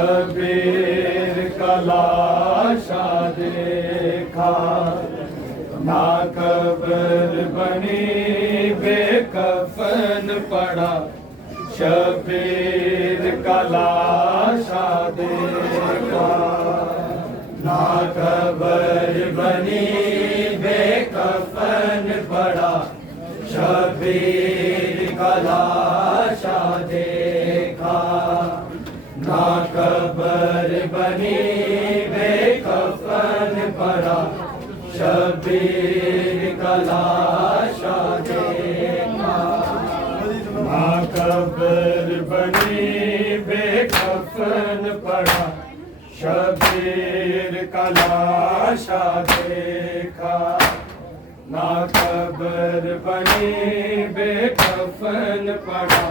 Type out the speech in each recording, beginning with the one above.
شبیر کا لاشا دیکھا نہ قبر بنی بے کفن پڑا شبیر کا لاشا دیکھا نہ قبر بنی بے کفن پڑا شبیر کا لاشا دیکھا نہ قبر بنی بے کفن پڑا شبیر کا لاشا دیکھا نہ قبر بنی بے کفن پڑا شبیر کا لاشا دیکھا نہ قبر بنی بے کفن پڑا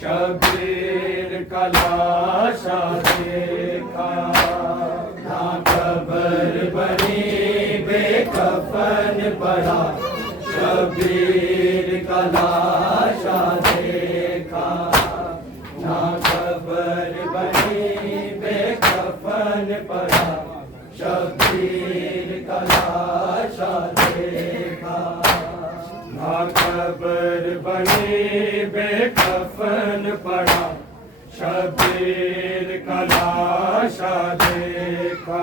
شبیر کا لاشا دیکھا نہ قبر بنی بے کفن پڑا شبیر کا لاشا دیکھا نہ قبر بنی بے کفن پڑا شبیر کا لاشا دیکھا نہ قبر بنی بے کفن پڑا شبیر کا لاشا دیکھا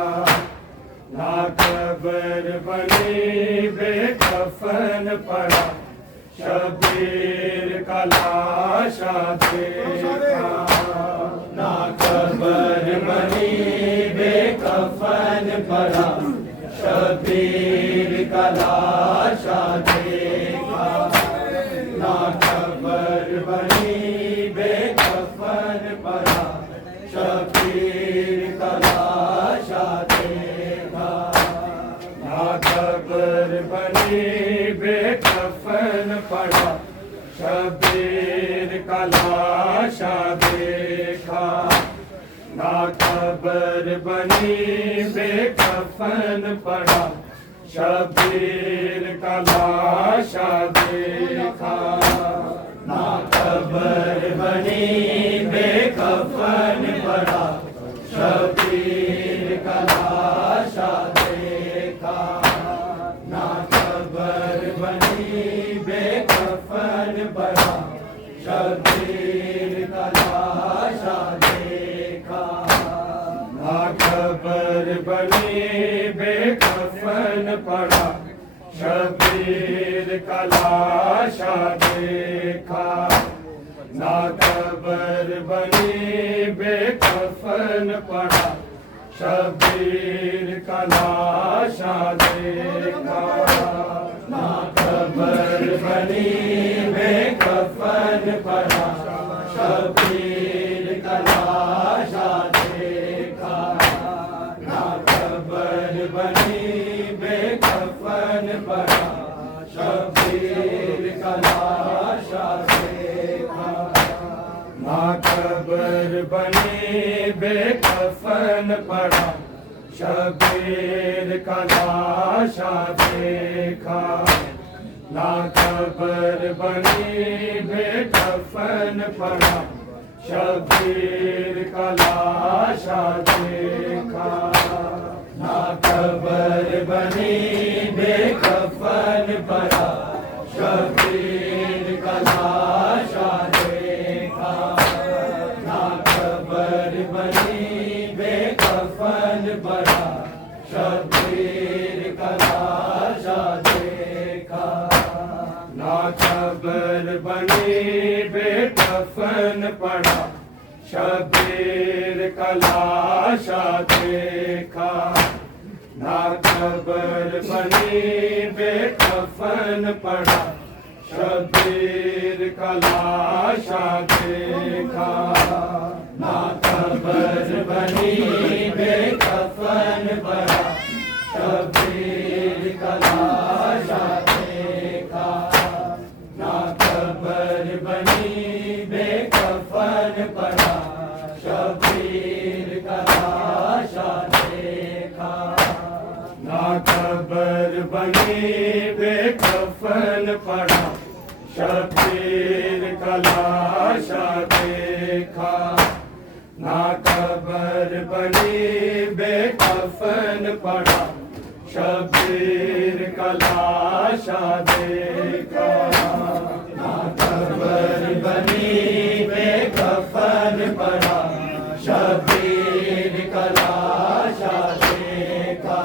نہ قبر بنی بے کفن پڑا شبیر کا لاشا دیکھا نہ قبر بنی بے کفن پڑا شبیر کا لاشا دیکھا نہ قبر بنی بے کفن پڑا شبیر کا لاشا دیکھا نہ قبر بنی بے کفن پڑا شبیر کا لاشا دیکھا نہ قبر بنی بے کفن پڑا شبیر کا لاشا دیکھا نہ قبر بنی بے کفن پڑا شبیر کا لاشا دیکھا نہ قبر بنی بے کفن پڑا شبیر کا لاشا دیکھا نہ قبر بنی بے کفن پڑا شبیر کا لاشا دیکھا نہ قبر بنی بے کفن پڑا شبیر کا لاشا دیکھا نہ قبر بنی بے کفن پڑا شبیر کا لاشا دیکھا نہ قبر بنی بے کفن پڑا شبیر کا لاشا دیکھا نہ قبر بنی بے کفن پڑا شبیر کا لاشا دیکھا نہ قبر بنی بے کفن پڑا شبیر کا لاشا دیکھا نہ قبر بنی بے کفن پڑا شبیر کا لاشا دیکھا نہ قبر بنی بے کفن پڑا شبیر کا لاشا دیکھا نہ قبر بنی بے کفن پڑا شبیر کا لاشا دیکھا نہ قبر بنی بے کفن پڑا شبیر کا لاشا دیکھا نہ قبر بنی بے کفن پڑا شبیر کا لاشا دیکھا نہ قبر بنی بے کفن پڑا شبیر کا لاشا دیکھا نہ قبر بنی بے کفن پڑا شبیر کا لاشا دیکھا نہ قبر قبر بنی بے کفن پڑا شبیر کا لاشا دیکھا نہ قبر بنی بے کفن پڑا شبیر کا لاشا دیکھا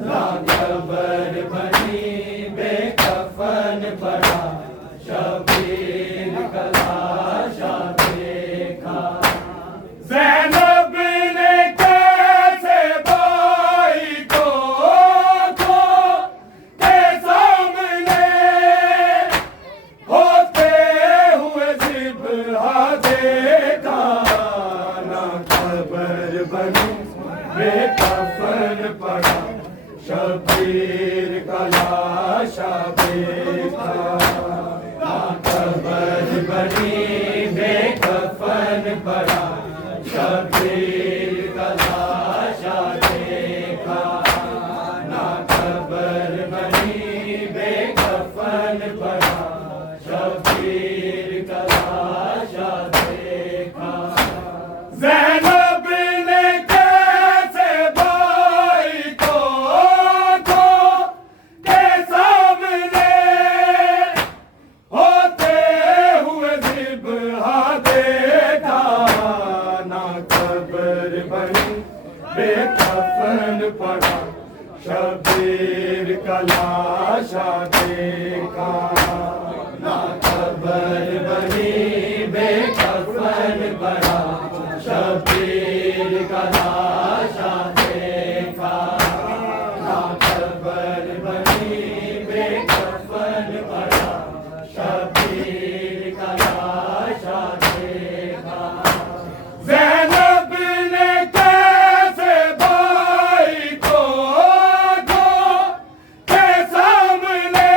نہ قبر بنی بے کفن پڑا شبیر کا لاشا دیکھا زینب نے کیسے بھائی کو کے سامنے ہوتے ہوئے ذبح دیکھا نہ قبر بنی بے کفن پڑا شبیر کا لاشا دیکھا نہ قبر بنی بے کفن پڑا شبیر کا لاشا دیکھا نہ قبر بنی بے کفن پڑا شبیر کا لاشا دیکھا زینب نے کیسے بھائی کو کے سامنے ہوتے ہوئے ذبح دیکھا نہ قبر بنی بے کفن پڑا شبیر کا لاشا دیکھا نہ قبر بنی بے کفن پڑا شبیر کا لاشا دیکھا نہ قبر بنی بے کفن پڑا شبیر کا لاشا دیکھا زینب نے کیسے بھائی کو کے سامنے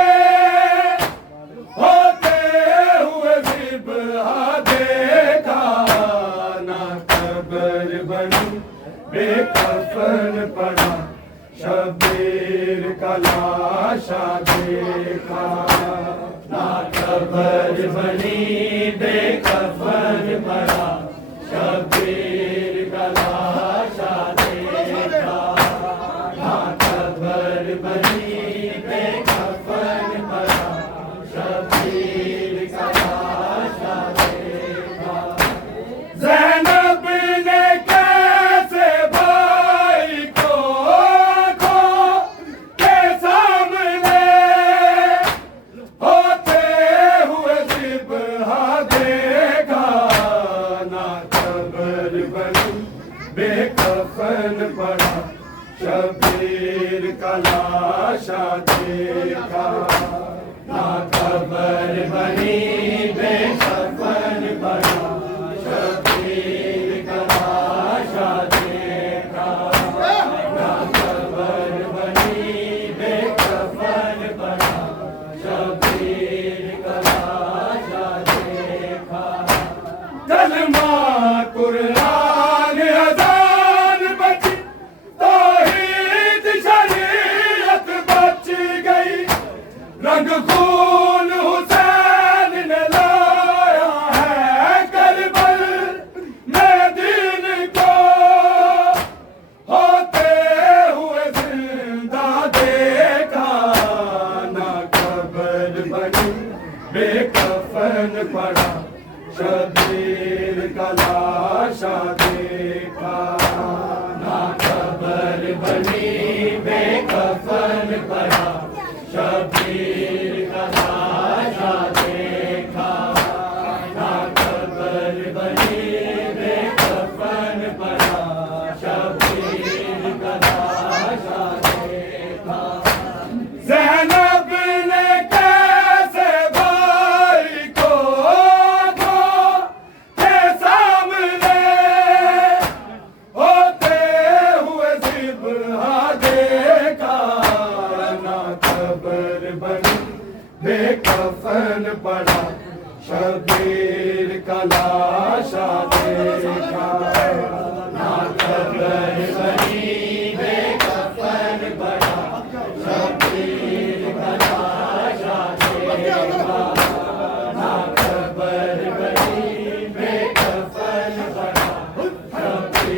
ہوتے ہوئے ذبح دیکھا نہ قبر بنی بے کفن پڑا شبیر کا لاشا دیکھا نہ قبر بنی بے کفن پڑا شبیر کا لاشا دیکھا نہ قبر بنی بے کفن پڑا شبیر کا لاشا دیکھا زینب نے کیسے بھائی کو کے سامنے ہوتے ہوئے ذبح دیکھا نہ قبر بنی بے کفن پڑا شبیر کا لاشا دیکھا نہ قبر بنی بے کفن پڑا شبیر کا لاشا دیکھا نہ قبر بنی بے کفن پڑا شبیر کا لاشا دیکھا کلمہ قرآن اذان بچی توحید شریعت بچ گئی رنگ خون حسین نے لایا ہے کربل میں دین کو ہوتے ہوئے زندہ دیکھا نہ قبر بنی بے کفن پڑا شبیر کا لاشا دیکھا نہ قبر بنی بے کفن پڑا شبیر کا لاشا دیکھا نہ قبر بنی بے کفن پڑا شبیر کا لاشا دیکھا زینب نے کیسے بھائی کو کے سامنے ہوتے ہوئے ذبح دیکھا نہ قبر بنی بے کفن پڑا شبیر کا لاشا دیکھا نہ قبر بنی بے کفن پڑا شبیر کا لاشا دیکھا نہ قبر بنی بے کفن پڑا شبیر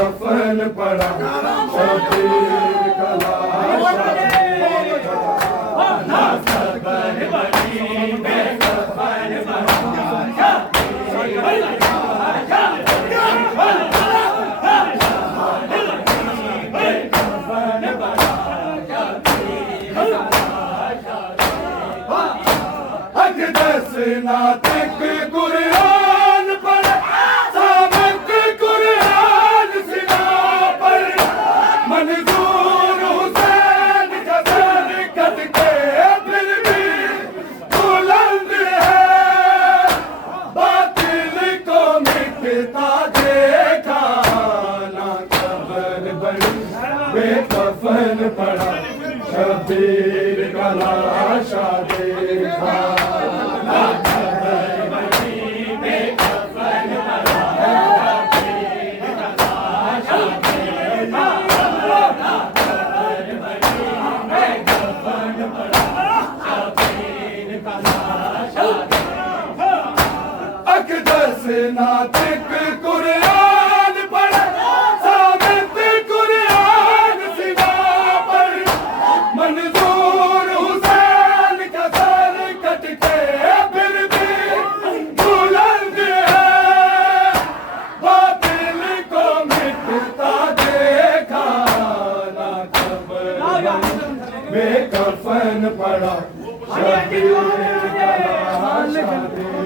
کفن پڑا شبیر کا لاش اقدس ناطق قرآن پر سابق قرآن سنا پر منظور حسین کا سر کٹ کے پھر بھی بلند ہے باطل کو مٹتا دیکھا نہ قبر بڑی بے کفن پڑا شبیر کا لاشا دیکھا اقدس ناطق قرآن پر ثابت قرآن سنا پر منظور حسین کا سر کٹ کے پھر بھی بلند ہے باطل کو مٹتا دیکھا نہ قبر بے کفن پڑا شبیر کا لاش